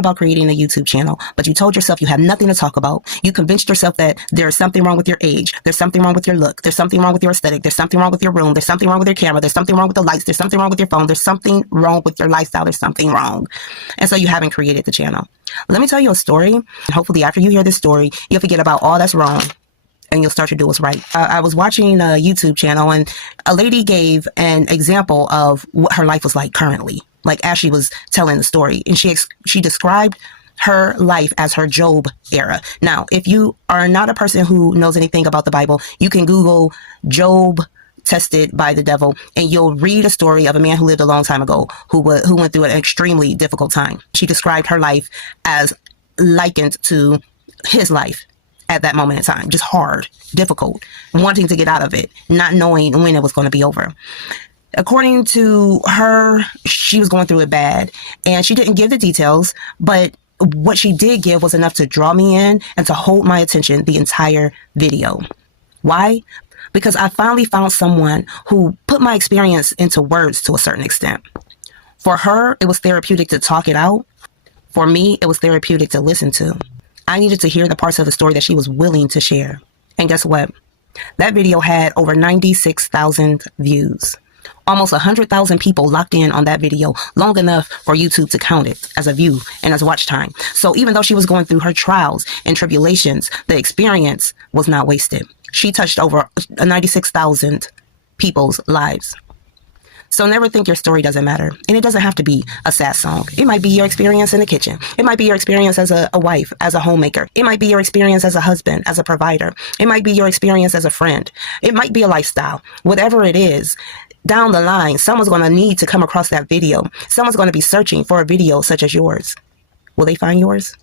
about creating a YouTube channel, but you told yourself you have nothing to talk about. You convinced yourself that there's something wrong with your age. There's something wrong with your look. There's something wrong with your aesthetic. There's something wrong with your room. There's something wrong with your camera. There's something wrong with the lights. There's something wrong with your phone. There's something wrong with your lifestyle. There's something wrong. And so you haven't created the channel. Let me tell you a story. Hopefully after you hear this story, you'll forget about all that's wrong and you'll start to do what's right. I was watching a YouTube channel and a lady gave an example of what her life was like currently, like as she was telling the story. And she described her life as her Job era. Now, if you are not a person who knows anything about the Bible, you can Google Job tested by the devil, and you'll read a story of a man who lived a long time ago who went through an extremely difficult time. She described her life as likened to his life at that moment in time, just hard, difficult, wanting to get out of it, not knowing when it was going to be over. According to her, she was going through it bad, and she didn't give the details, but what she did give was enough to draw me in and to hold my attention the entire video. Why? Because I finally found someone who put my experience into words to a certain extent. For her, it was therapeutic to talk it out. For me, it was therapeutic to listen to. I needed to hear the parts of the story that she was willing to share. And guess what? That video had over 96,000 views. Almost 100,000 people locked in on that video long enough for YouTube to count it as a view and as watch time. So even though she was going through her trials and tribulations, the experience was not wasted. She touched over 96,000 people's lives. So never think your story doesn't matter. And it doesn't have to be a sad song. It might be your experience in the kitchen. It might be your experience as a wife, as a homemaker. It might be your experience as a husband, as a provider. It might be your experience as a friend. It might be a lifestyle. Whatever it is, down the line, someone's going to need to come across that video. Someone's going to be searching for a video such as yours. Will they find yours?